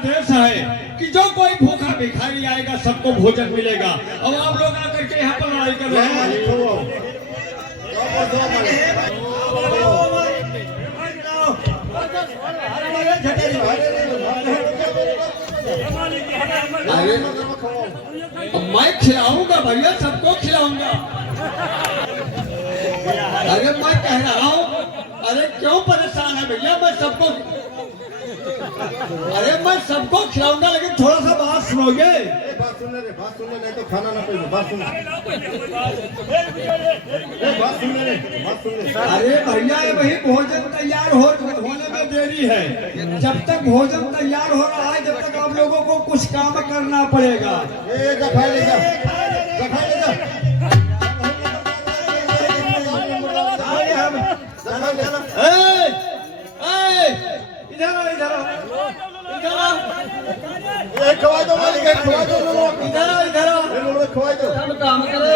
आदेश है कि जो कोई भूखा भिखारी आएगा सबको भोजन मिलेगा। अब आप लोग आकर के यहाँ पर लड़ाई कर रहे हैं। अरे मैं खिलाऊंगा भैया, सबको खिलाऊंगा। अरे मैं कह रहा हूँ, अरे क्यों परेशान है भैया, मैं सबको खिलाऊंगा, लेकिन थोड़ा सा बात सुनोगे? बात सुनने नहीं तो खाना ना पीना, बात सुन। बात सुनने। अरे भैया ये वही भोजन तैयार होने में देरी है। जब तक भोजन तैयार हो रहा है, जब तक आप लोगों को कुछ काम करना पड़ेगा। इधर आओ, खवा दो मालिक, खवा दो, इधर आओ, खवा दो। सब काम करे।